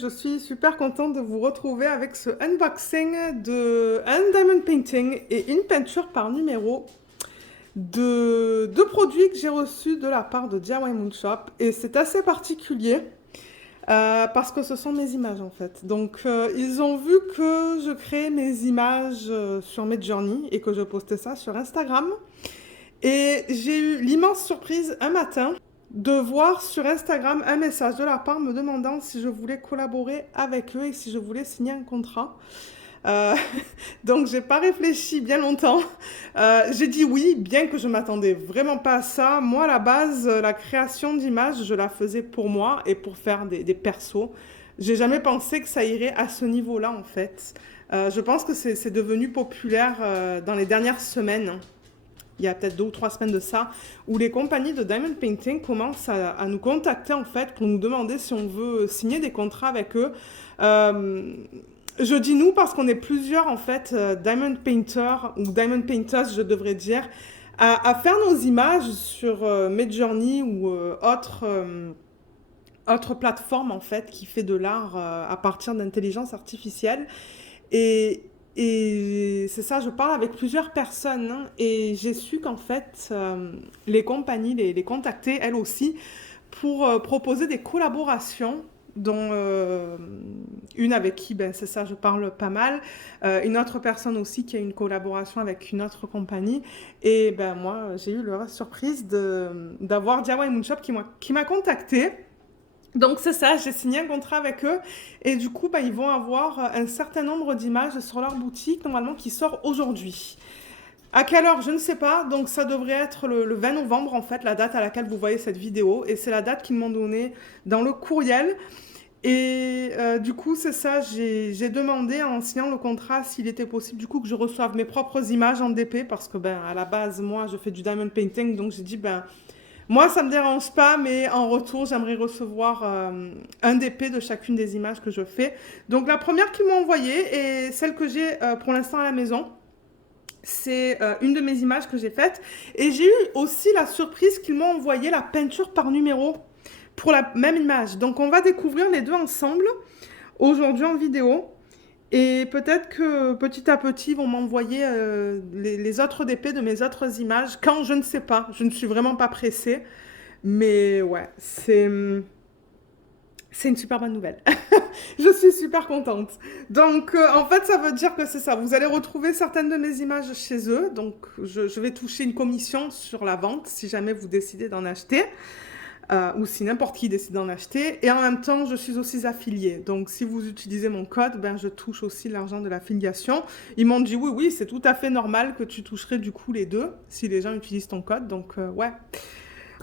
je suis super contente de vous retrouver avec ce unboxing de un diamond painting et une peinture par numéro de deux produits que j'ai reçus de la part de DIY Moon Shop. Et c'est assez particulier parce que ce sont mes images en fait. Donc ils ont vu que je créais mes images sur Midjourney et que je postais ça sur Instagram. Et j'ai eu l'immense surprise un matin de voir sur Instagram un message de leur part me demandant si je voulais collaborer avec eux et si je voulais signer un contrat. Euh, donc j'ai pas réfléchi bien longtemps. J'ai dit oui, bien que je m'attendais vraiment pas à ça. Moi, à la base, la création d'images, je la faisais pour moi et pour faire des persos. J'ai jamais pensé que ça irait à ce niveau-là en fait. Je pense que c'est devenu populaire dans les dernières semaines. Il y a peut-être 2 ou 3 semaines de ça, où les compagnies de diamond painting commencent à nous contacter en fait pour nous demander si on veut signer des contrats avec eux. Euh, je dis nous parce qu'on est plusieurs en fait, diamond painters ou diamond painters, je devrais dire, à faire nos images sur Midjourney ou autre plateforme en fait qui fait de l'art à partir d'intelligence artificielle. Et c'est ça, je parle avec plusieurs personnes hein, et j'ai su qu'en fait, les compagnies les contactaient elles aussi pour proposer des collaborations dont une avec qui, ben, c'est ça, je parle pas mal, une autre personne aussi qui a une collaboration avec une autre compagnie. Et ben moi, j'ai eu la surprise d'avoir DIY Moon Shop qui m'a contacté. Donc c'est ça, j'ai signé un contrat avec eux et du coup bah, ils vont avoir un certain nombre d'images sur leur boutique normalement qui sort aujourd'hui. À quelle heure, je ne sais pas, donc ça devrait être le 20 novembre en fait, la date à laquelle vous voyez cette vidéo et c'est la date qu'ils m'ont donnée dans le courriel. Et du coup c'est ça, j'ai demandé en signant le contrat s'il était possible du coup que je reçoive mes propres images en DP parce que ben à la base moi je fais du diamond painting donc j'ai dit ben moi, ça me dérange pas, mais en retour, j'aimerais recevoir un DP de chacune des images que je fais. Donc, la première qu'ils m'ont envoyée et celle que j'ai pour l'instant à la maison, c'est une de mes images que j'ai faites. Et j'ai eu aussi la surprise qu'ils m'ont envoyé la peinture par numéro pour la même image. Donc, on va découvrir les deux ensemble aujourd'hui en vidéo. Et peut-être que petit à petit, ils vont m'envoyer les autres DP de mes autres images. Quand, je ne sais pas. Je ne suis vraiment pas pressée. Mais ouais, c'est une super bonne nouvelle. Je suis super contente. Donc, en fait, ça veut dire que c'est ça. Vous allez retrouver certaines de mes images chez eux. Donc, je vais toucher une commission sur la vente si jamais vous décidez d'en acheter. Ou si n'importe qui décide d'en acheter. Et en même temps, je suis aussi affiliée. Donc, si vous utilisez mon code, ben, je touche aussi l'argent de l'affiliation. Ils m'ont dit oui, oui, c'est tout à fait normal que tu toucherais du coup les deux si les gens utilisent ton code. Donc, ouais.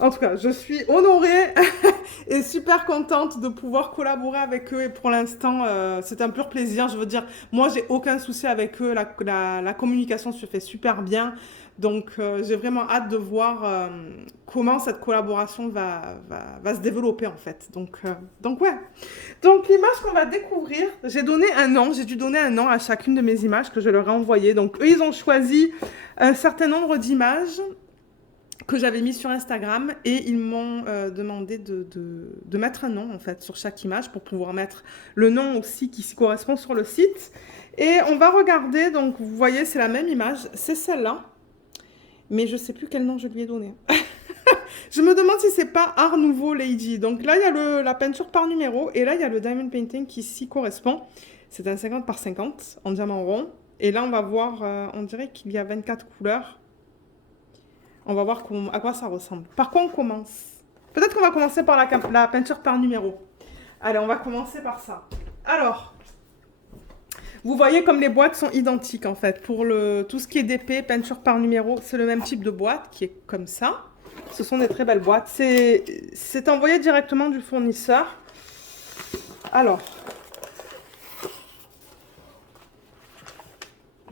En tout cas, je suis honorée et super contente de pouvoir collaborer avec eux. Et pour l'instant, c'est un pur plaisir. Je veux dire, moi, j'ai aucun souci avec eux. La communication se fait super bien. Donc, j'ai vraiment hâte de voir comment cette collaboration va se développer, en fait. Donc ouais. Donc, l'image qu'on va découvrir, j'ai donné un nom. J'ai dû donner un nom à chacune de mes images que je leur ai envoyées. Donc, eux, ils ont choisi un certain nombre d'images que j'avais mis sur Instagram et ils m'ont demandé de mettre un nom en fait sur chaque image pour pouvoir mettre le nom aussi qui s'y correspond sur le site. Et on va regarder, donc vous voyez c'est la même image, c'est celle-là, mais je sais plus quel nom je lui ai donné. Je me demande si c'est pas Art Nouveau Lady. Donc là il y a la peinture par numéro et là il y a le diamond painting qui s'y correspond. C'est un 50 par 50 en diamant rond. Et là on va voir, on dirait qu'il y a 24 couleurs. On va voir à quoi ça ressemble. Par quoi on commence? Peut-être qu'on va commencer par la peinture par numéro. Allez, on va commencer par ça. Alors, vous voyez comme les boîtes sont identiques en fait. Pour tout ce qui est d'épée, peinture par numéro, c'est le même type de boîte qui est comme ça. Ce sont des très belles boîtes. C'est envoyé directement du fournisseur. Alors,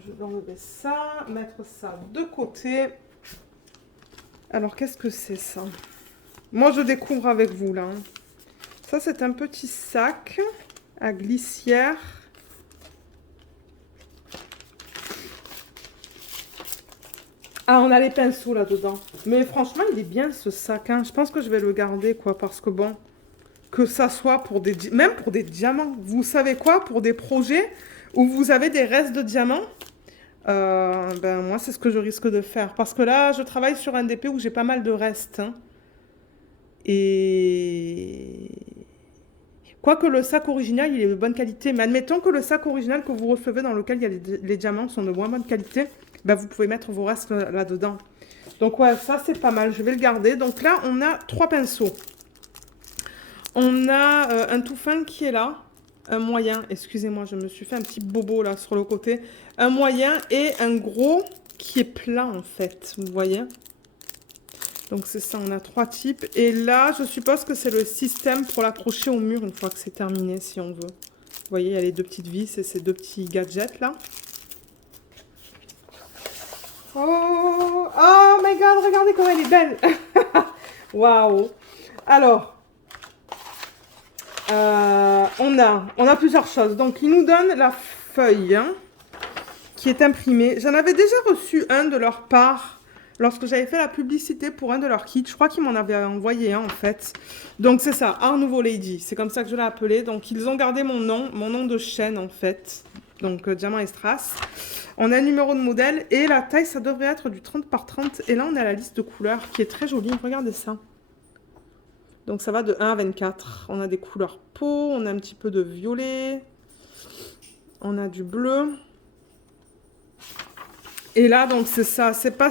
je vais enlever ça, mettre ça de côté. Alors, qu'est-ce que c'est ça? Moi, je découvre avec vous, là. Ça, c'est un petit sac à glissière. Ah, on a les pinceaux là-dedans. Mais franchement, il est bien, ce sac. Hein. Je pense que je vais le garder, quoi, parce que bon... que ça soit pour même pour des diamants. Vous savez quoi? Pour des projets où vous avez des restes de diamants, ben moi, c'est ce que je risque de faire. Parce que là, je travaille sur un DP où j'ai pas mal de restes, hein. Et... Quoique le sac original, il est de bonne qualité. Mais admettons que le sac original que vous recevez dans lequel il y a les diamants sont de moins bonne qualité, ben vous pouvez mettre vos restes là-dedans. Donc ouais, ça c'est pas mal. Je vais le garder. Donc là, on a 3 pinceaux. On a un tout fin qui est là. Un moyen. Excusez-moi, je me suis fait un petit bobo là sur le côté. Un moyen et un gros qui est plat en fait. Vous voyez? Donc c'est ça, on a 3 types. Et là, je suppose que c'est le système pour l'accrocher au mur une fois que c'est terminé, si on veut. Vous voyez, il y a les 2 petites vis et ces 2 petits gadgets là. Oh, oh my god, regardez comme elle est belle. Waouh. Alors, on a plusieurs choses. Donc, ils nous donnent la feuille, hein, qui est imprimée. J'en avais déjà reçu un de leur part lorsque j'avais fait la publicité pour un de leurs kits. Je crois qu'ils m'en avaient envoyé un en fait. Donc, c'est ça, Art Nouveau Lady. C'est comme ça que je l'ai appelé. Donc, ils ont gardé mon nom de chaîne en fait. Donc, Diamant et Strass. On a un numéro de modèle et la taille, ça devrait être du 30 par 30. Et là, on a la liste de couleurs qui est très jolie. Regardez ça. Donc ça va de 1 à 24. On a des couleurs peau, on a un petit peu de violet, on a du bleu. Et là, donc c'est ça. C'est pas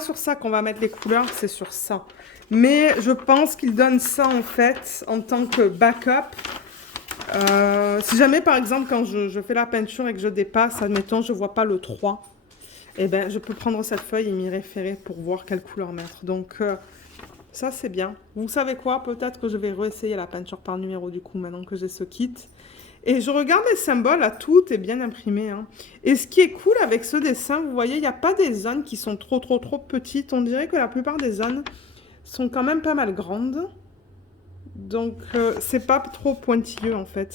sur ça qu'on va mettre les couleurs, c'est sur ça. Mais je pense qu'ils donnent ça en fait en tant que backup. Si jamais par exemple quand je fais la peinture et que je dépasse, admettons je vois pas le 3, eh ben, je peux prendre cette feuille et m'y référer pour voir quelle couleur mettre. Donc... ça, c'est bien. Vous savez quoi? Peut-être que je vais réessayer la peinture par numéro du coup, maintenant que j'ai ce kit. Et je regarde les symboles, là, tout est bien imprimé, hein. Et ce qui est cool avec ce dessin, vous voyez, il n'y a pas des zones qui sont trop petites. On dirait que la plupart des zones sont quand même pas mal grandes. Donc, c'est pas trop pointilleux, en fait.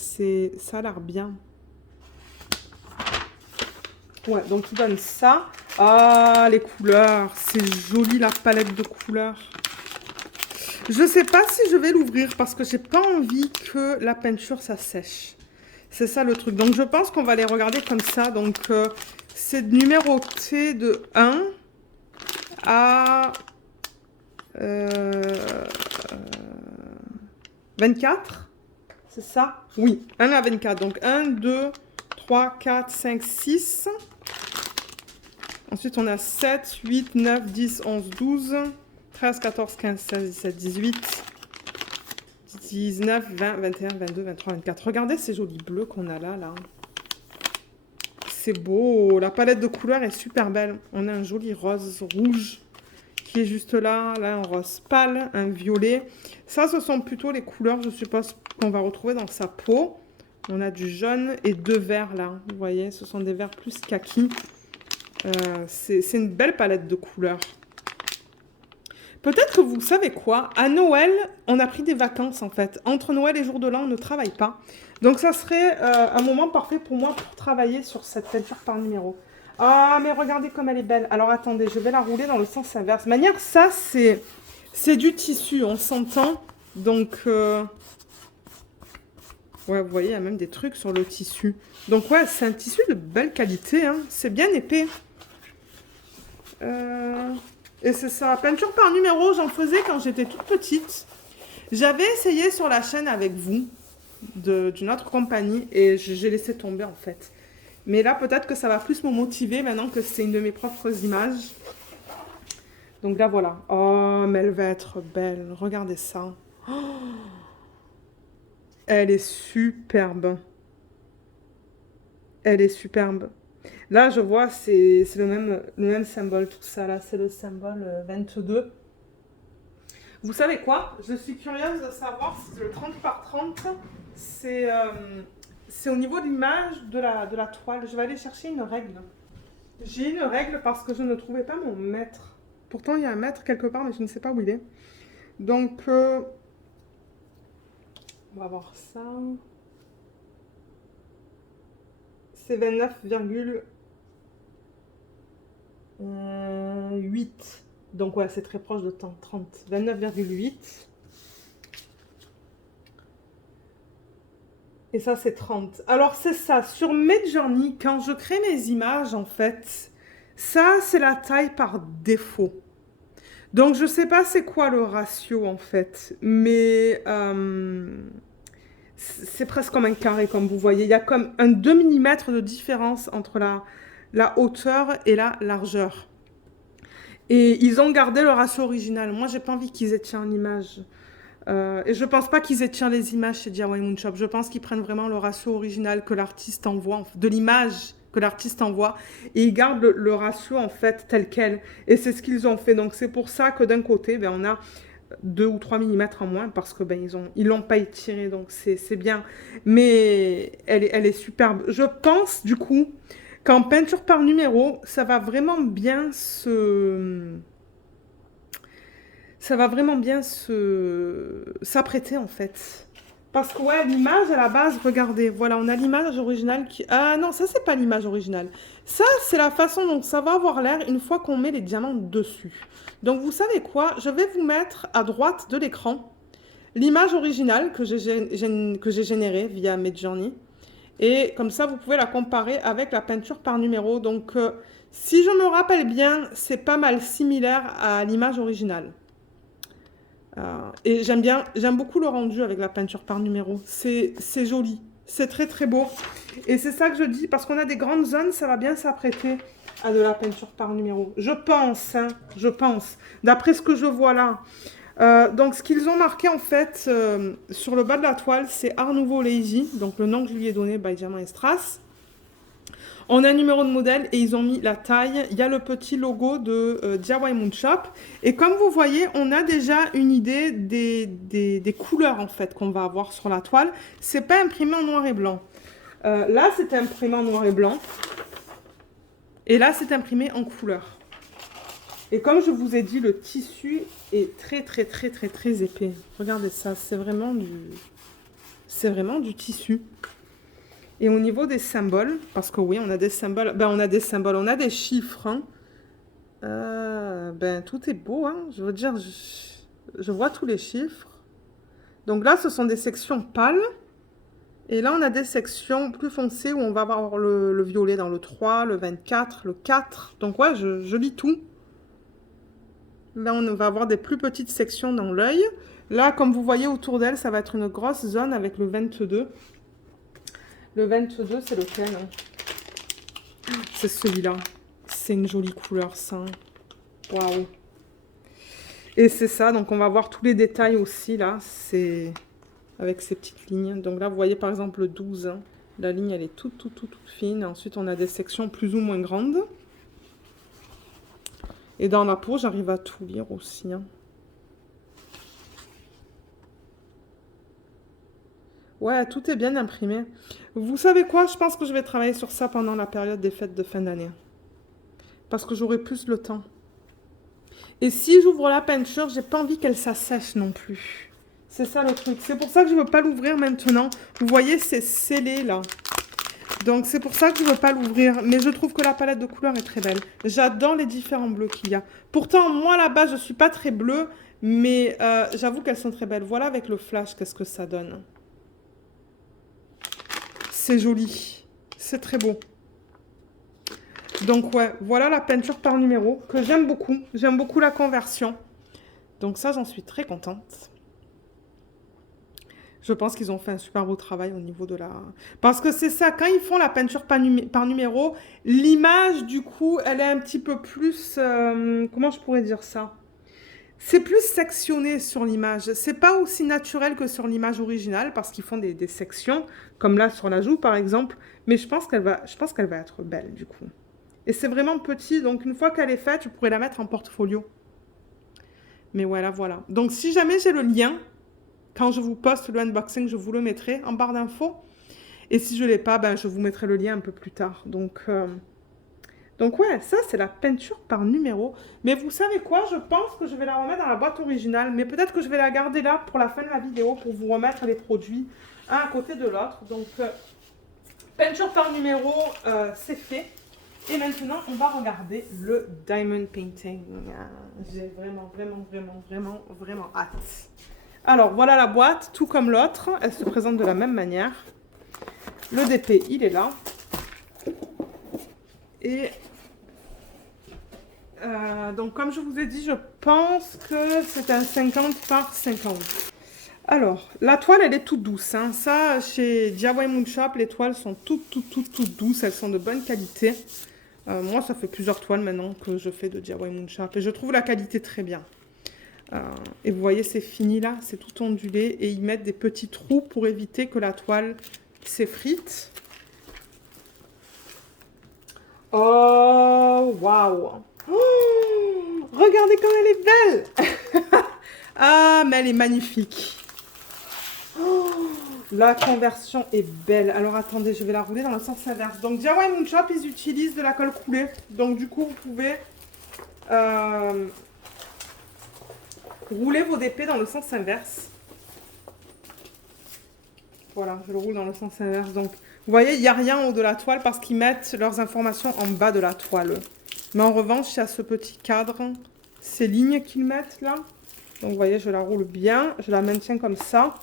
Ça a l'air bien. Ouais, donc il donne ça. Ah, les couleurs. C'est joli, la palette de couleurs. Je sais pas si je vais l'ouvrir parce que j'ai pas envie que la peinture ça sèche. C'est ça le truc. Donc je pense qu'on va les regarder comme ça. Donc c'est numéroté de 1 à 24. C'est ça? Oui, 1 à 24. Donc 1, 2, 3, 4, 5, 6. Ensuite on a 7, 8, 9, 10, 11, 12. 13, 14, 15, 16, 17, 18, 19, 20, 21, 22, 23, 24. Regardez ces jolis bleus qu'on a là. C'est beau. La palette de couleurs est super belle. On a un joli rose rouge qui est juste là. Là, un rose pâle, un violet. Ça, ce sont plutôt les couleurs, je suppose, qu'on va retrouver dans sa peau. On a du jaune et 2 verts là. Vous voyez, ce sont des verts plus kaki. C'est une belle palette de couleurs. Peut-être que vous savez quoi, à Noël, on a pris des vacances en fait. Entre Noël et jour de l'an, on ne travaille pas. Donc ça serait un moment parfait pour moi pour travailler sur cette peinture par numéro. Ah, mais regardez comme elle est belle. Alors attendez, je vais la rouler dans le sens inverse. De manière, ça c'est du tissu, on s'entend. Donc, ouais, vous voyez, il y a même des trucs sur le tissu. Donc ouais, c'est un tissu de belle qualité, hein. C'est bien épais. Et c'est ça, peinture par numéro, j'en faisais quand j'étais toute petite. J'avais essayé sur la chaîne avec vous, d'une autre compagnie, et j'ai laissé tomber en fait. Mais là, peut-être que ça va plus me motiver maintenant que c'est une de mes propres images. Donc là, voilà. Oh, mais elle va être belle. Regardez ça. Oh, elle est superbe. Elle est superbe. Là, je vois, c'est le même symbole, tout ça, là. C'est le symbole 22. Vous savez quoi? Je suis curieuse de savoir si le 30 par 30, c'est au niveau de l'image de la toile. Je vais aller chercher une règle. J'ai une règle parce que je ne trouvais pas mon mètre. Pourtant, il y a un mètre quelque part, mais je ne sais pas où il est. Donc, on va voir ça. C'est 29,8. Donc ouais, c'est très proche de 30. 29,8. Et ça, c'est 30. Alors, c'est ça. Sur Midjourney, quand je crée mes images, en fait, ça, c'est la taille par défaut. Donc, je sais pas c'est quoi le ratio, en fait. Mais c'est presque comme un carré, comme vous voyez. Il y a comme un 2 millimètres de différence entre la hauteur et la largeur. Et ils ont gardé le ratio original. Moi, j'ai pas envie qu'ils étirent l'image. Et je pense pas qu'ils étirent les images chez DIY Moonshop. Je pense qu'ils prennent vraiment le ratio original que l'artiste envoie, de l'image que l'artiste envoie, et ils gardent le ratio en fait tel quel. Et c'est ce qu'ils ont fait. Donc c'est pour ça que d'un côté, ben, on a 2 ou 3 millimètres en moins parce que ben, ils l'ont pas étiré. Donc c'est bien. Mais elle est superbe. Je pense du coup qu'en peinture par numéro, ça va vraiment bien s'apprêter en fait. Parce que ouais, l'image à la base, regardez, voilà, on a l'image originale qui... Ah non, ça c'est pas l'image originale. Ça, c'est la façon dont ça va avoir l'air une fois qu'on met les diamants dessus. Donc vous savez quoi? Je vais vous mettre à droite de l'écran l'image originale que j'ai générée via Midjourney. Et comme ça, vous pouvez la comparer avec la peinture par numéro. Donc, si je me rappelle bien, c'est pas mal similaire à l'image originale. Et j'aime beaucoup le rendu avec la peinture par numéro. C'est joli, c'est très très beau. Et c'est ça que je dis, parce qu'on a des grandes zones, ça va bien s'apprêter à de la peinture par numéro. Je pense, hein, je pense, d'après ce que je vois là. Donc ce qu'ils ont marqué en fait sur le bas de la toile, c'est Art Nouveau Lazy, donc le nom que je lui ai donné by Diamant et Strass. On a un numéro de modèle et ils ont mis la taille. Il y a le petit logo de DIY Moonshop. Et comme vous voyez, on a déjà une idée des couleurs en fait qu'on va avoir sur la toile. C'est pas imprimé en noir et blanc. Là, c'est imprimé en noir et blanc. Et là, c'est imprimé en couleur. Et comme je vous ai dit, le tissu est très très très très très épais. Regardez ça, c'est vraiment du tissu. Et au niveau des symboles, parce que oui, on a des symboles, on a des symboles, on a des chiffres. Hein. Tout est beau, hein. Je veux dire, je vois tous les chiffres. Donc là, ce sont des sections pâles. Et là, on a des sections plus foncées où on va avoir le violet dans le 3, le 24, le 4. Donc ouais, je lis tout. Là, on va avoir des plus petites sections dans l'œil. Là, comme vous voyez autour d'elle, ça va être une grosse zone avec le 22. Le 22, c'est lequel? C'est celui-là. C'est une jolie couleur, ça. Waouh. Et c'est ça, donc on va voir tous les détails aussi, là. C'est avec ces petites lignes. Donc là, vous voyez par exemple le 12. Hein. La ligne, elle est toute fine. Ensuite, on a des sections plus ou moins grandes. Et dans la peau, j'arrive à tout lire aussi. Hein. Ouais, tout est bien imprimé. Vous savez quoi? Je pense que je vais travailler sur ça pendant la période des fêtes de fin d'année. Parce que j'aurai plus le temps. Et si j'ouvre la peinture, j'ai pas envie qu'elle s'assèche non plus. C'est ça le truc. C'est pour ça que je ne veux pas l'ouvrir maintenant. Vous voyez, c'est scellé là. Donc c'est pour ça que je ne veux pas l'ouvrir. Mais je trouve que la palette de couleurs est très belle. J'adore les différents bleus qu'il y a. Pourtant, moi à la base, je ne suis pas très bleue. Mais j'avoue qu'elles sont très belles. Voilà avec le flash, qu'est-ce que ça donne. C'est joli. C'est très beau. Donc ouais, voilà la peinture par numéro que j'aime beaucoup. J'aime beaucoup la conversion. Donc ça, j'en suis très contente. Je pense qu'ils ont fait un super beau travail au niveau de la... Parce que c'est ça, quand ils font la peinture par numéro, l'image, du coup, elle est un petit peu plus... comment je pourrais dire ça? C'est plus sectionné sur l'image. C'est pas aussi naturel que sur l'image originale, parce qu'ils font des sections, comme là sur la joue, par exemple. Mais je pense qu'elle va être belle, du coup. Et c'est vraiment petit, donc une fois qu'elle est faite, je pourrais la mettre en portfolio. Mais voilà, voilà. Donc si jamais j'ai le lien... Quand je vous poste le unboxing, je vous le mettrai en barre d'infos. Et si je ne l'ai pas, je vous mettrai le lien un peu plus tard. Donc ouais, ça c'est la peinture par numéro. Mais vous savez quoi? Je pense que je vais la remettre dans la boîte originale. Mais peut-être que je vais la garder là pour la fin de la vidéo pour vous remettre les produits un à côté de l'autre. Donc peinture par numéro, c'est fait. Et maintenant, on va regarder le diamond painting. J'ai vraiment hâte. Alors, voilà la boîte, tout comme l'autre. Elle se présente de la même manière. Le DP, il est là. Et donc, comme je vous ai dit, je pense que c'est un 50 par 50. Alors, la toile, elle est toute douce. Hein. Ça, chez DIY Moon Shop, les toiles sont toutes douces. Elles sont de bonne qualité. Moi, ça fait plusieurs toiles maintenant que je fais de DIY Moon Shop. Et je trouve la qualité très bien. Et vous voyez, c'est fini là. C'est tout ondulé. Et ils mettent des petits trous pour éviter que la toile s'effrite. Oh, waouh! Oh, regardez comme elle est belle! Ah, mais elle est magnifique. Oh, la conversion est belle. Alors attendez, je vais la rouler dans le sens inverse. Donc DIY Moon Shop, ils utilisent de la colle coulée. Donc du coup, vous pouvez rouler vos DP dans le sens inverse. Voilà, je le roule dans le sens inverse. Donc vous voyez, il n'y a rien en haut de la toile parce qu'ils mettent leurs informations en bas de la toile. Mais en revanche, il y a ce petit cadre, ces lignes qu'ils mettent là. Donc vous voyez, je la roule bien, je la maintiens comme ça.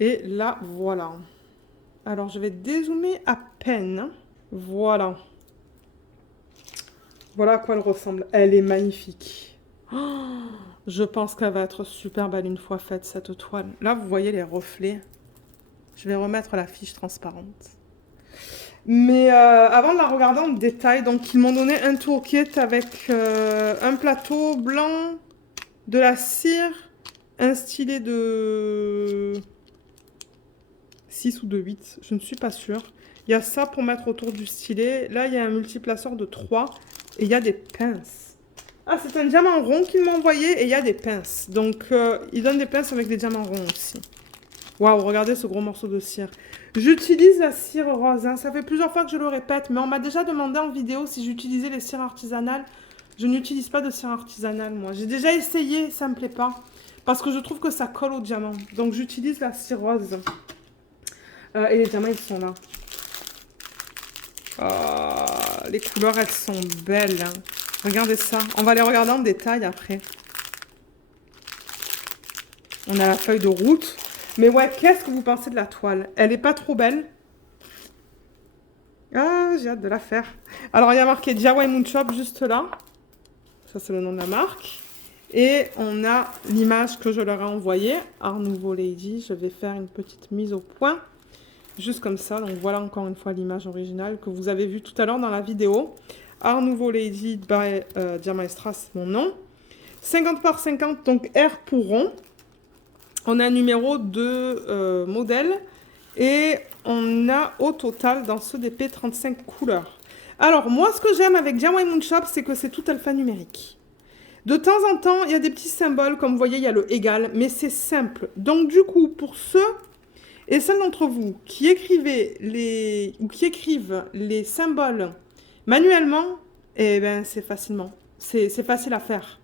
Et là, voilà. Alors, je vais dézoomer à peine. Voilà. Voilà à quoi elle ressemble. Elle est magnifique. Oh, je pense qu'elle va être super belle une fois faite, cette toile. Là, vous voyez les reflets. Je vais remettre la fiche transparente. Mais avant de la regarder en détail, donc ils m'ont donné un toolkit avec un plateau blanc, de la cire, un stylet de 6 ou de 8, je ne suis pas sûre. Il y a ça pour mettre autour du stylet. Là, il y a un multiplaceur de 3 et il y a des pinces. Ah, c'est un diamant rond qu'ils m'ont envoyé et il y a des pinces. Donc, ils donnent des pinces avec des diamants ronds aussi. Waouh, regardez ce gros morceau de cire. J'utilise la cire rose. Hein. Ça fait plusieurs fois que je le répète, mais on m'a déjà demandé en vidéo si j'utilisais les cires artisanales. Je n'utilise pas de cire artisanale, moi. J'ai déjà essayé, ça me plaît pas. Parce que je trouve que ça colle au diamant. Donc, j'utilise la cire rose. Et les diamants, ils sont là. Oh, les couleurs, elles sont belles. Hein. Regardez ça. On va les regarder en détail après. On a la feuille de route. Mais ouais, qu'est-ce que vous pensez de la toile? Elle n'est pas trop belle? Ah, j'ai hâte de la faire. Alors, il y a marqué DIY Moon Shop juste là. Ça, c'est le nom de la marque. Et on a l'image que je leur ai envoyée. Art Nouveau Lady. Je vais faire une petite mise au point. Juste comme ça. Donc, voilà encore une fois l'image originale que vous avez vue tout à l'heure dans la vidéo. Art Nouveau Lady by Diamantstra, c'est mon nom. 50 par 50, donc R pour rond. On a un numéro de modèle. Et on a au total dans ce DP 35 couleurs. Alors, moi, ce que j'aime avec DIY Moon Shop, c'est que c'est tout alphanumérique. De temps en temps, il y a des petits symboles. Comme vous voyez, il y a le égal, mais c'est simple. Donc, du coup, pour ceux et celles d'entre vous qui écrivent les symboles manuellement, eh ben, c'est facile à faire.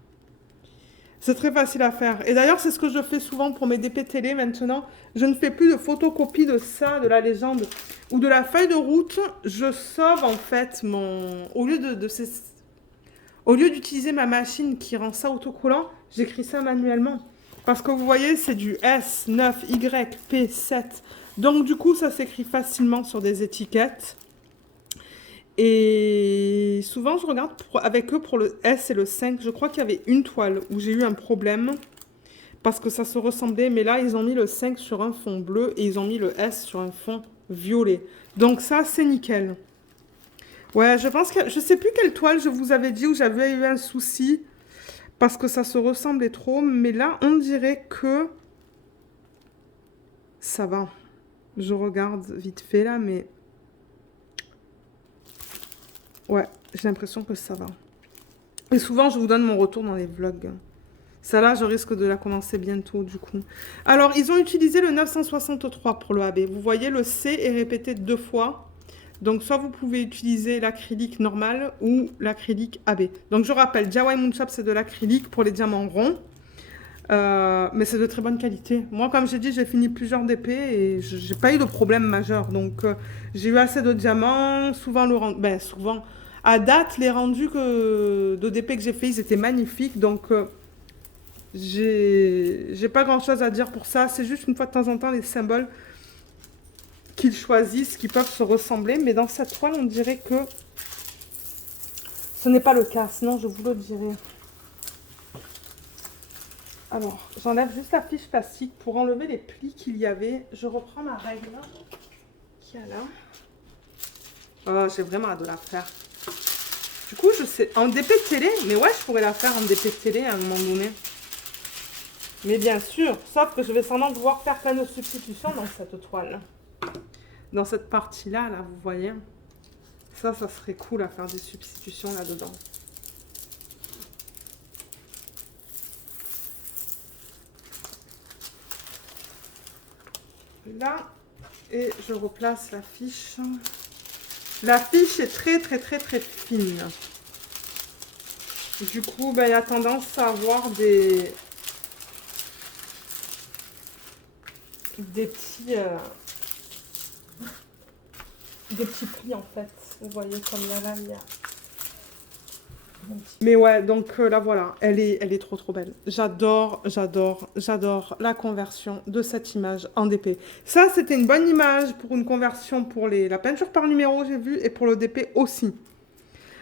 C'est très facile à faire. Et d'ailleurs, c'est ce que je fais souvent pour mes DP télé maintenant. Je ne fais plus de photocopie de ça, de la légende ou de la feuille de route. Je sauve en fait mon... Au lieu d'utiliser ma machine qui rend ça autocollant, j'écris ça manuellement. Parce que vous voyez, c'est du S, 9, Y, P, 7. Donc du coup, ça s'écrit facilement sur des étiquettes. Et souvent, je regarde avec eux pour le S et le 5. Je crois qu'il y avait une toile où j'ai eu un problème parce que ça se ressemblait. Mais là, ils ont mis le 5 sur un fond bleu et ils ont mis le S sur un fond violet. Donc ça, c'est nickel. Ouais, je pense que... Je sais plus quelle toile je vous avais dit où j'avais eu un souci parce que ça se ressemblait trop. Mais là, on dirait que ça va. Je regarde vite fait là, mais... Ouais, j'ai l'impression que ça va. Et souvent, je vous donne mon retour dans les vlogs. Ça là, je risque de la commencer bientôt, du coup. Alors, ils ont utilisé le 963 pour le AB. Vous voyez, le C est répété 2 fois. Donc, soit vous pouvez utiliser l'acrylique normal ou l'acrylique AB. Donc, je rappelle, DIY Moon Shop, c'est de l'acrylique pour les diamants ronds. Mais c'est de très bonne qualité. Moi, comme j'ai dit, j'ai fini plusieurs DP et j'ai pas eu de problème majeur. Donc, j'ai eu assez de diamants. Souvent, souvent... À date, les rendus de DP que j'ai fait, ils étaient magnifiques. Donc, J'ai pas grand-chose à dire pour ça. C'est juste une fois de temps en temps les symboles qu'ils choisissent qui peuvent se ressembler. Mais dans cette toile, on dirait que ce n'est pas le cas. Sinon, je vous le dirai. Alors, j'enlève juste la fiche plastique pour enlever les plis qu'il y avait. Je reprends ma règle qu'il y a là. Oh, j'ai vraiment hâte de la faire. Du coup, je sais, en DP de télé, mais ouais, je pourrais la faire en DP de télé à un moment donné. Mais bien sûr, sauf que je vais sûrement devoir faire plein de substitutions dans cette toile. Dans cette partie-là, là, vous voyez. Ça serait cool à faire des substitutions là-dedans. Là, et je replace la fiche. La fiche est très fine. Du coup, ben, il y a tendance à avoir des petits plis en fait. Vous voyez comme là, il y a... Mais ouais, donc là voilà, elle est trop belle. J'adore la conversion de cette image en DP. Ça, c'était une bonne image pour une conversion pour la peinture par numéro, j'ai vu, et pour le DP aussi.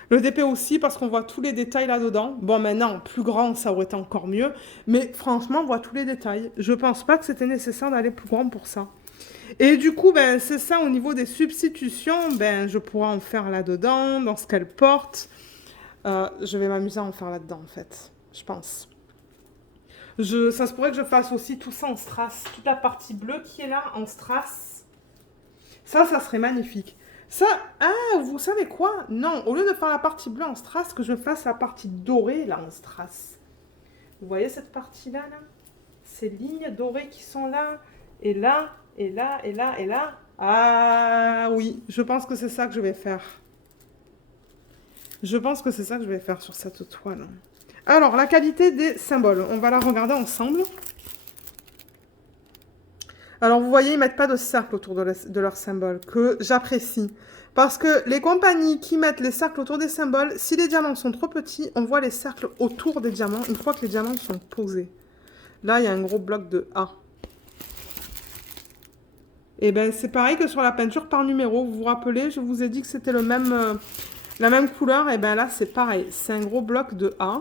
Le DP aussi, parce qu'on voit tous les détails là-dedans. Bon, maintenant, plus grand, ça aurait été encore mieux. Mais franchement, on voit tous les détails. Je pense pas que c'était nécessaire d'aller plus grand pour ça. Et du coup, ben, c'est ça, au niveau des substitutions, ben, je pourrais en faire là-dedans, dans ce qu'elle porte. Je vais m'amuser à en faire là-dedans, en fait. Je pense. Ça se pourrait que je fasse aussi tout ça en strass. Toute la partie bleue qui est là, en strass. Ça serait magnifique. Ça, ah, vous savez quoi? Non, au lieu de faire la partie bleue en strass, que je fasse la partie dorée, là, en strass. Vous voyez cette partie-là, là? Ces lignes dorées qui sont là, et là, et là, et là, et là. Ah, oui, je pense que c'est ça que je vais faire. Je pense que c'est ça que je vais faire sur cette toile. Alors, la qualité des symboles. On va la regarder ensemble. Alors, vous voyez, ils ne mettent pas de cercle autour de leurs symboles, que j'apprécie. Parce que les compagnies qui mettent les cercles autour des symboles, si les diamants sont trop petits, on voit les cercles autour des diamants une fois que les diamants sont posés. Là, il y a un gros bloc de A. Et bien, c'est pareil que sur la peinture par numéro. Vous vous rappelez, je vous ai dit que c'était la même couleur. Et bien là, c'est pareil. C'est un gros bloc de A.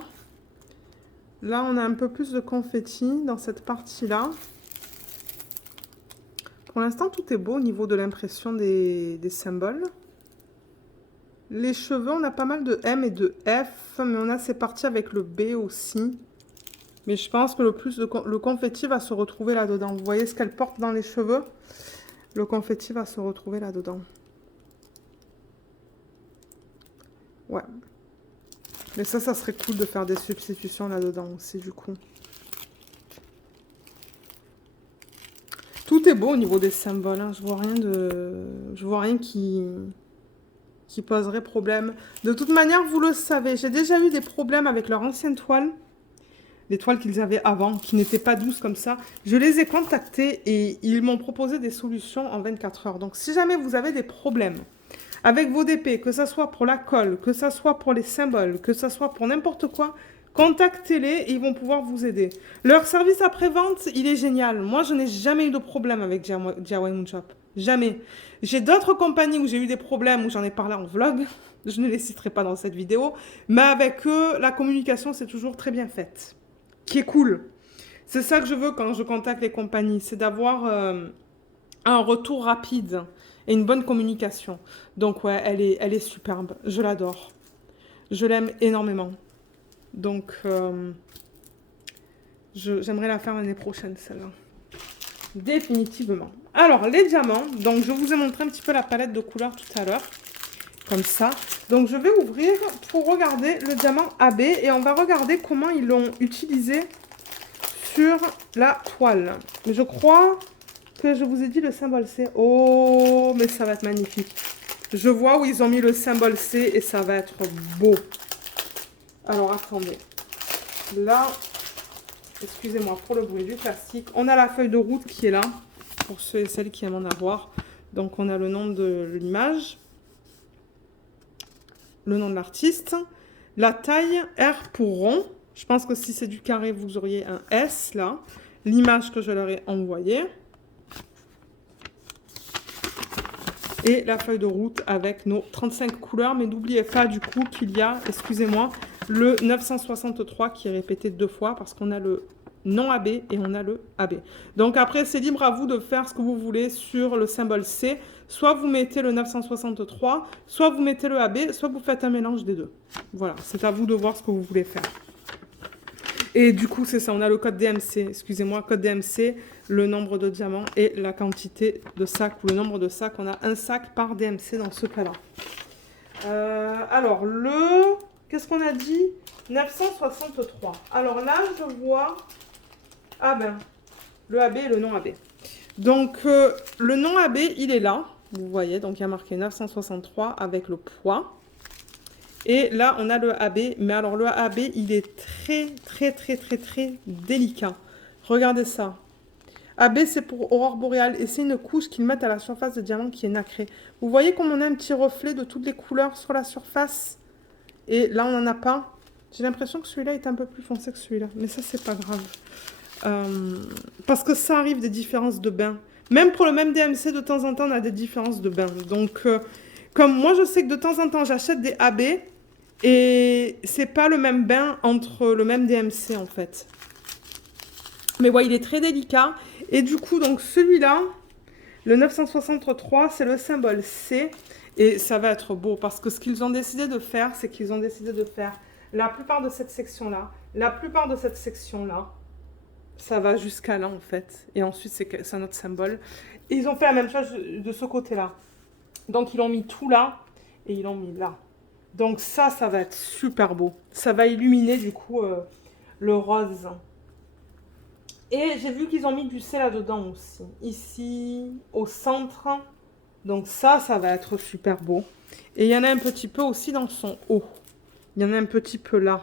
Là, on a un peu plus de confetti dans cette partie-là. Pour l'instant, tout est beau au niveau de l'impression des symboles. Les cheveux, on a pas mal de M et de F, mais on a ces parties avec le B aussi. Mais je pense que le confetti va se retrouver là-dedans. Vous voyez ce qu'elle porte dans les cheveux? Le confetti va se retrouver là-dedans. Ouais. Mais ça serait cool de faire des substitutions là-dedans aussi, du coup. Tout est beau au niveau des symboles. Hein. Je vois rien qui poserait problème. De toute manière, vous le savez, j'ai déjà eu des problèmes avec leur ancienne toile. Les toiles qu'ils avaient avant, qui n'étaient pas douces comme ça. Je les ai contactés et ils m'ont proposé des solutions en 24 heures. Donc, si jamais vous avez des problèmes avec vos DP, que ce soit pour la colle, que ce soit pour les symboles, que ce soit pour n'importe quoi, contactez-les et ils vont pouvoir vous aider. Leur service après-vente, il est génial. Moi, je n'ai jamais eu de problème avec DIY Moonshop. Jamais. J'ai d'autres compagnies où j'ai eu des problèmes, où j'en ai parlé en vlog. Je ne les citerai pas dans cette vidéo. Mais avec eux, la communication, c'est toujours très bien faite. Qui est cool. C'est ça que je veux quand je contacte les compagnies. C'est d'avoir un retour rapide et une bonne communication. Donc ouais, elle est superbe. Je l'adore. Je l'aime énormément. Donc, j'aimerais la faire l'année prochaine, celle-là. Définitivement. Alors, les diamants. Donc, je vous ai montré un petit peu la palette de couleurs tout à l'heure. Comme ça. Donc, je vais ouvrir pour regarder le diamant AB. Et on va regarder comment ils l'ont utilisé sur la toile. Mais je crois que je vous ai dit le symbole C. Oh, mais ça va être magnifique. Je vois où ils ont mis le symbole C et ça va être beau. Alors, attendez. Là, excusez-moi pour le bruit du plastique. On a la feuille de route qui est là, pour ceux et celles qui aiment en avoir. Donc, on a le nom de l'image, le nom de l'artiste, la taille, R pour rond, Je pense que si c'est du carré, vous auriez un S là. L'image que je leur ai envoyée. Et la feuille de route avec nos 35 couleurs. Mais n'oubliez pas du coup qu'il y a, excusez-moi, le 963 qui est répété 2 fois parce qu'on a le non AB et on a le AB. Donc après, c'est libre à vous de faire ce que vous voulez sur le symbole C. Soit vous mettez le 963, soit vous mettez le AB, soit vous faites un mélange des deux. Voilà, c'est à vous de voir ce que vous voulez faire. Et du coup, c'est ça, on a le code DMC, excusez-moi, code DMC, le nombre de diamants et la quantité de sacs, ou le nombre de sacs. On a un sac par DMC dans ce cas-là. Alors, qu'est-ce qu'on a dit? 963. Alors là, je vois, ah ben, le AB et le non AB. Donc, le non AB, il est là, vous voyez, donc il y a marqué 963 avec le poids. Et là, on a le AB, mais alors le AB, il est très délicat. Regardez ça. AB, c'est pour aurore boréale et c'est une couche qu'ils mettent à la surface de diamant qui est nacrée. Vous voyez comme on a un petit reflet de toutes les couleurs sur la surface? Et là, on n'en a pas. J'ai l'impression que celui-là est un peu plus foncé que celui-là, mais ça, c'est pas grave. Parce que ça arrive des différences de bain. Même pour le même DMC, de temps en temps, on a des différences de bain. Donc, comme moi, je sais que de temps en temps, j'achète des AB et c'est pas le même bain entre le même DMC, en fait. Mais ouais, il est très délicat. Et du coup, donc celui-là, le 963, c'est le symbole C. Et ça va être beau parce que ce qu'ils ont décidé de faire, c'est qu'ils ont décidé de faire la plupart de cette section-là, la plupart de cette section-là. Ça va jusqu'à là, en fait. Et ensuite, c'est un autre symbole. Et ils ont fait la même chose de ce côté-là. Donc, ils ont mis tout là et ils l'ont mis là. Donc, ça va être super beau. Ça va illuminer, du coup, le rose. Et j'ai vu qu'ils ont mis du C là-dedans aussi. Ici, au centre. Donc, ça va être super beau. Et il y en a un petit peu aussi dans son haut. Il y en a un petit peu là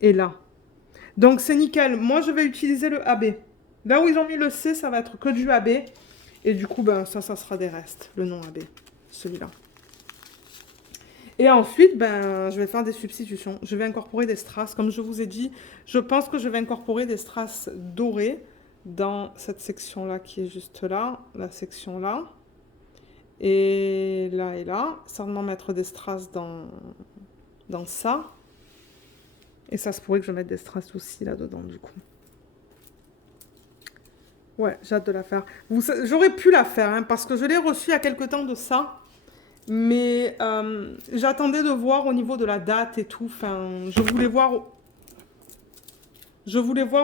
et là. Donc, c'est nickel. Moi, je vais utiliser le AB. Là où ils ont mis le C, ça va être que du AB. Et du coup, ben, ça sera des restes. Le non AB, celui-là. Et ensuite, ben, je vais faire des substitutions. Je vais incorporer des strass. Comme je vous ai dit, je pense que je vais incorporer des strass dorés dans cette section-là qui est juste là. La section là. Et là et là. Certainement mettre des strass dans ça. Et ça se pourrait que je mette des strass aussi là-dedans, du coup. Ouais, j'ai hâte de la faire. J'aurais pu la faire, hein, parce que je l'ai reçue il y a quelque temps de ça. Mais j'attendais de voir au niveau de la date et tout. Enfin, je voulais voir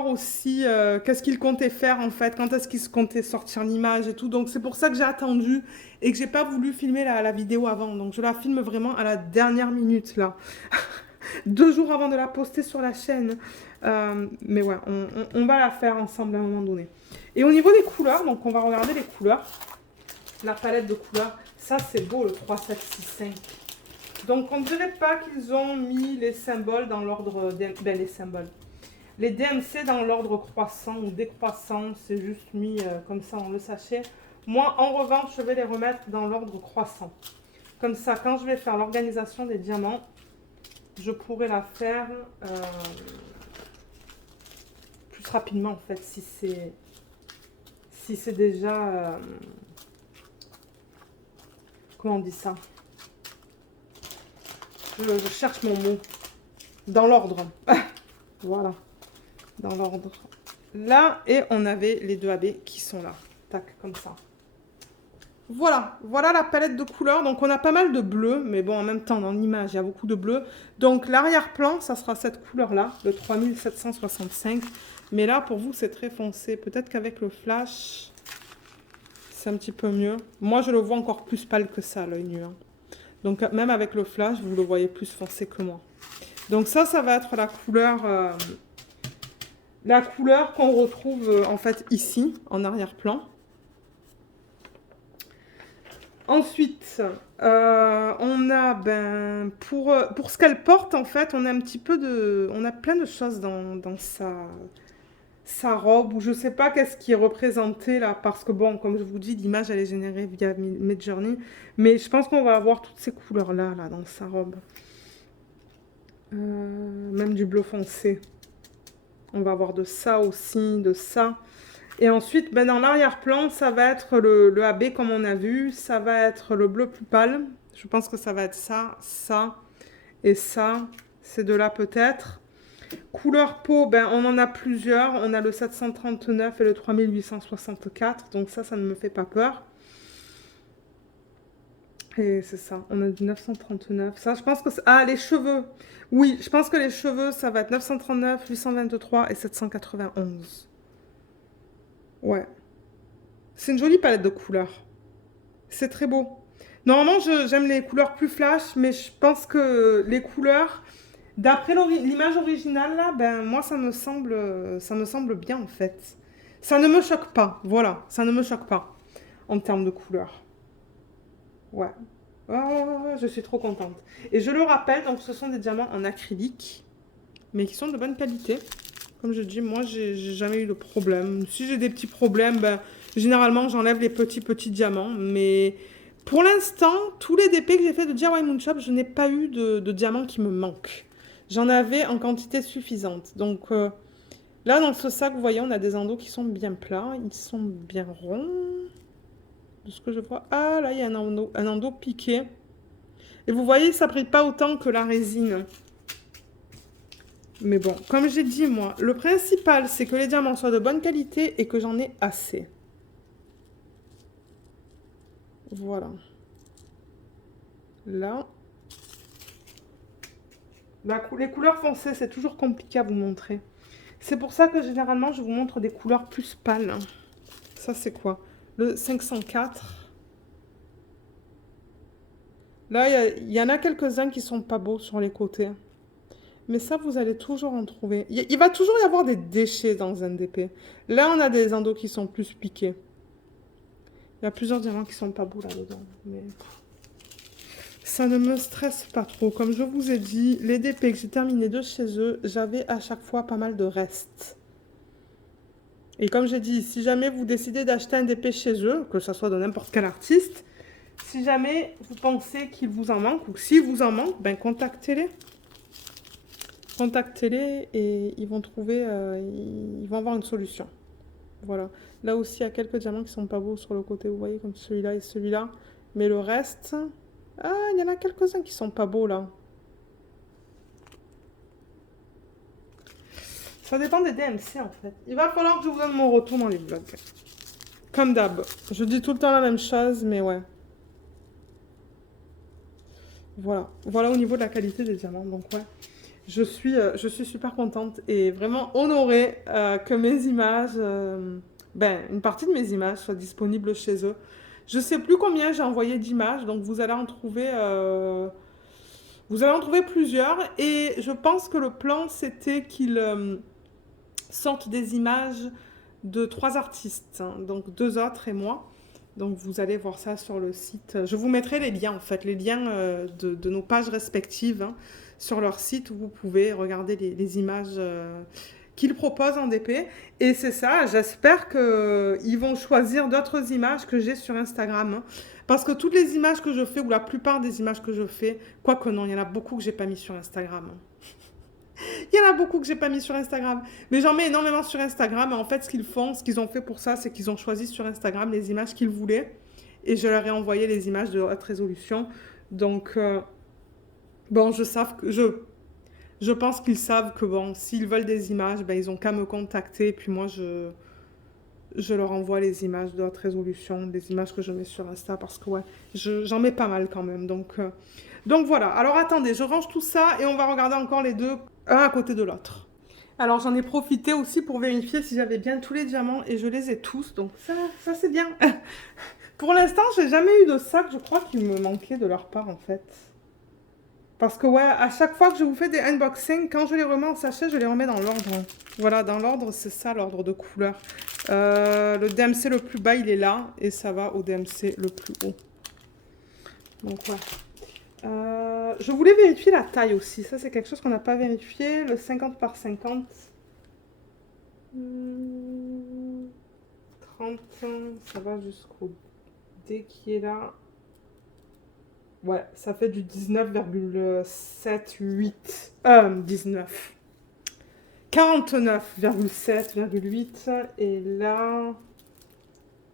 aussi qu'est-ce qu'il comptait faire, en fait. Quand est-ce qu'il se comptait sortir l'image et tout. Donc, c'est pour ça que j'ai attendu et que j'ai pas voulu filmer la vidéo avant. Donc, je la filme vraiment à la dernière minute, là. 2 jours avant de la poster sur la chaîne. Mais ouais, on va la faire ensemble à un moment donné. Et au niveau des couleurs, donc on va regarder les couleurs. La palette de couleurs. Ça, c'est beau, le 3, 7, 6, 5. Donc, on ne dirait pas qu'ils ont mis les symboles dans l'ordre... Ben, les symboles. Les DMC dans l'ordre croissant ou décroissant. C'est juste mis comme ça dans le sachet. Moi, en revanche, je vais les remettre dans l'ordre croissant. Comme ça, quand je vais faire l'organisation des diamants, je pourrais la faire plus rapidement, en fait, si c'est déjà... comment on dit ça? Je cherche mon mot. Dans l'ordre. Voilà. Dans l'ordre. Là, et on avait les 2 AB qui sont là. Tac, comme ça. Voilà, voilà la palette de couleurs. Donc, on a pas mal de bleu, mais bon, en même temps, dans l'image, il y a beaucoup de bleu. Donc, l'arrière-plan, ça sera cette couleur-là, le 3765. Mais là, pour vous, c'est très foncé. Peut-être qu'avec le flash, c'est un petit peu mieux. Moi, je le vois encore plus pâle que ça, l'œil nu. Hein. Donc, même avec le flash, vous le voyez plus foncé que moi. Donc, ça va être la couleur qu'on retrouve, en fait, ici, en arrière-plan. Ensuite, on a, ben, pour ce qu'elle porte, en fait, on a un petit peu de... On a plein de choses dans sa robe, ou je sais pas qu'est-ce qui est représenté là, parce que bon, comme je vous dis, l'image, elle est générée via Midjourney, mais je pense qu'on va avoir toutes ces couleurs-là, là, dans sa robe. Même du bleu foncé. On va avoir de ça aussi, de ça. Et ensuite, ben, dans l'arrière-plan, ça va être le AB comme on a vu. Ça va être le bleu plus pâle. Je pense que ça va être ça, ça et ça. Ces deux-là peut-être. Couleur peau, ben, on en a plusieurs. On a le 739 et le 3864. Donc ça ne me fait pas peur. Et c'est ça, on a du 939. Ça, je pense que c'est... Ah, les cheveux. Oui, je pense que les cheveux, ça va être 939, 823 et 791. Ouais. C'est une jolie palette de couleurs. C'est très beau. Normalement, j'aime les couleurs plus flash, mais je pense que les couleurs, d'après l'image originale, là, ben, moi, ça me semble bien, en fait. Ça ne me choque pas. Voilà, ça ne me choque pas en termes de couleurs. Ouais. Oh, je suis trop contente. Et je le rappelle, donc ce sont des diamants en acrylique, mais qui sont de bonne qualité. Comme je dis, moi, j'ai jamais eu de problème. Si j'ai des petits problèmes, ben, généralement, j'enlève les petits diamants. Mais pour l'instant, tous les DP que j'ai fait de DIY Moon Shop, je n'ai pas eu de diamants qui me manquent. J'en avais en quantité suffisante. Donc là, dans ce sac, vous voyez, on a des endos qui sont bien plats. Ils sont bien ronds. De ce que je vois. Ah, là, il y a un endo piqué. Et vous voyez, ça brille pas autant que la résine. Mais bon, comme j'ai dit, moi, le principal, c'est que les diamants soient de bonne qualité et que j'en ai assez. Voilà. Là. Les couleurs foncées, c'est toujours compliqué à vous montrer. C'est pour ça que généralement, je vous montre des couleurs plus pâles. Ça, c'est quoi? Le 504. Là, il y en a quelques-uns qui sont pas beaux sur les côtés. Mais ça, vous allez toujours en trouver. Il va toujours y avoir des déchets dans un DP. Là, on a des endos qui sont plus piqués. Il y a plusieurs diamants qui sont pas beaux là-dedans. Mais ça ne me stresse pas trop. Comme je vous ai dit, les DP que j'ai terminés de chez eux, j'avais à chaque fois pas mal de restes. Et comme j'ai dit, si jamais vous décidez d'acheter un DP chez eux, que ce soit de n'importe quel artiste, si jamais vous pensez qu'il vous en manque, ou s'il vous en manque, ben contactez-les. Contactez-les et ils vont trouver, ils vont avoir une solution. Voilà. Là aussi, il y a quelques diamants qui sont pas beaux sur le côté, vous voyez, comme celui-là et celui-là. Mais le reste... Ah, il y en a quelques-uns qui sont pas beaux, là. Ça dépend des DMC, en fait. Il va falloir que je vous donne mon retour dans les vlogs. Comme d'hab. Je dis tout le temps la même chose, mais ouais. Voilà. Voilà au niveau de la qualité des diamants, donc ouais. Je suis super contente et vraiment honorée que mes images, une partie de mes images soient disponibles chez eux. Je sais plus combien j'ai envoyé d'images, donc vous allez en trouver plusieurs. Et je pense que le plan, c'était qu'ils sortent des images de 3 artistes, hein, donc 2 autres et moi. Donc vous allez voir ça sur le site. Je vous mettrai les liens en fait, les liens de nos pages respectives, hein, sur leur site où vous pouvez regarder les images qu'ils proposent en DP. Et c'est ça, j'espère qu'ils vont choisir d'autres images que j'ai sur Instagram, hein. Parce que toutes les images que je fais, ou la plupart des images que je fais, quoique non, il y en a beaucoup que j'ai pas mis sur Instagram, hein. Il y en a beaucoup que j'ai pas mis sur Instagram. Mais j'en mets énormément sur Instagram. Et en fait, ce qu'ils font, ce qu'ils ont fait pour ça, c'est qu'ils ont choisi sur Instagram les images qu'ils voulaient. Et je leur ai envoyé les images de haute résolution. Donc, bon, je pense qu'ils savent que, bon, s'ils veulent des images, ben, ils ont qu'à me contacter. Et puis moi, je leur envoie les images de haute résolution, des images que je mets sur Insta. Parce que, ouais, j'en mets pas mal quand même. Donc voilà. Alors, attendez, je range tout ça et on va regarder encore les deux, un à côté de l'autre. Alors j'en ai profité aussi pour vérifier si j'avais bien tous les diamants et je les ai tous, donc ça c'est bien. Pour l'instant, j'ai jamais eu de sac, je crois qu'il me manquait de leur part en fait. Parce que ouais, à chaque fois que je vous fais des unboxings, quand je les remets en sachet, je les remets dans l'ordre. Voilà, dans l'ordre, c'est ça l'ordre de couleur. Le DMC le plus bas, il est là et ça va au DMC le plus haut. Donc ouais. Je voulais vérifier la taille aussi. Ça, c'est quelque chose qu'on n'a pas vérifié. Le 50 par 50. 30, ça va jusqu'au D qui est là. Ouais, ça fait du 19,78. 19. 49,7,8. Et là,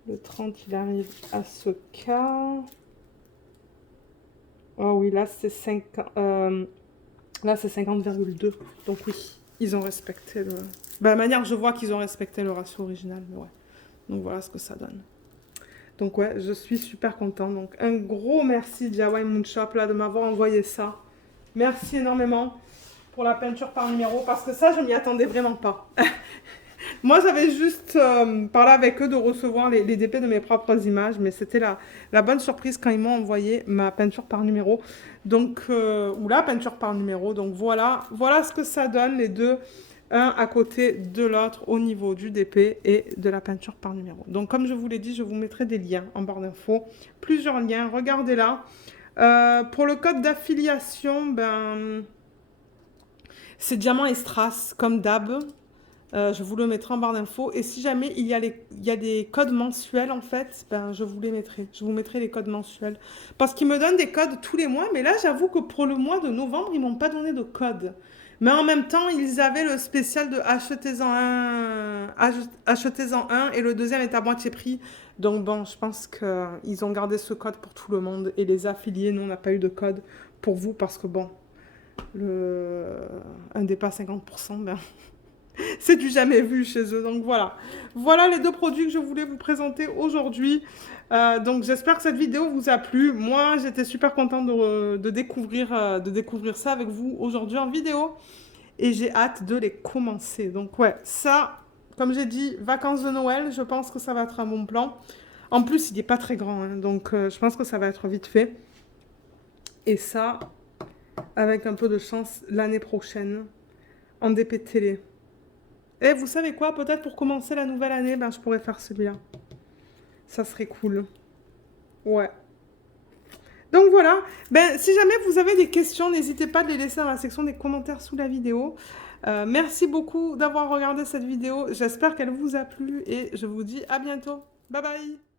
le 30, il arrive à ce cas. Oh oui, là, c'est 50, là, c'est 50,2. Donc oui, ils ont respecté le... Ben, de manière, je vois qu'ils ont respecté le ratio original. Mais ouais. Donc voilà ce que ça donne. Donc ouais, je suis super contente. Donc un gros merci DIY Moonshop là, de m'avoir envoyé ça. Merci énormément pour la peinture par numéro parce que ça, je m'y attendais vraiment pas. Moi, j'avais juste parlé avec eux de recevoir les DP de mes propres images, mais c'était la bonne surprise quand ils m'ont envoyé ma peinture par numéro. Donc, ou la peinture par numéro. Donc voilà, voilà ce que ça donne, les deux, un à côté de l'autre au niveau du DP et de la peinture par numéro. Donc, comme je vous l'ai dit, je vous mettrai des liens en barre d'infos, plusieurs liens, regardez là. Pour le code d'affiliation, ben, c'est Diamant et Strass, comme d'hab. Je vous le mettrai en barre d'infos. Et si jamais il y a des codes mensuels, en fait, ben, je vous les mettrai. Je vous mettrai les codes mensuels. Parce qu'ils me donnent des codes tous les mois. Mais là, j'avoue que pour le mois de novembre, ils m'ont pas donné de code. Mais en même temps, ils avaient le spécial de achetez-en un et le deuxième est à moitié prix. Donc bon, je pense qu'ils ont gardé ce code pour tout le monde. Et les affiliés, nous, on n'a pas eu de code pour vous parce que bon, un départ 50%, ben... C'est du jamais vu chez eux. Donc voilà. Voilà les deux produits que je voulais vous présenter aujourd'hui. Donc j'espère que cette vidéo vous a plu. Moi, j'étais super contente de découvrir ça avec vous aujourd'hui en vidéo. Et j'ai hâte de les commencer. Donc ouais, ça, comme j'ai dit, vacances de Noël, je pense que ça va être un bon plan. En plus, il n'est pas très grand. Hein, donc je pense que ça va être vite fait. Et ça, avec un peu de chance, l'année prochaine, en DP télé. Et vous savez quoi? Peut-être pour commencer la nouvelle année, ben, je pourrais faire celui-là. Ça serait cool. Ouais. Donc voilà. Ben, si jamais vous avez des questions, n'hésitez pas à les laisser dans la section des commentaires sous la vidéo. Merci beaucoup d'avoir regardé cette vidéo. J'espère qu'elle vous a plu et je vous dis à bientôt. Bye bye!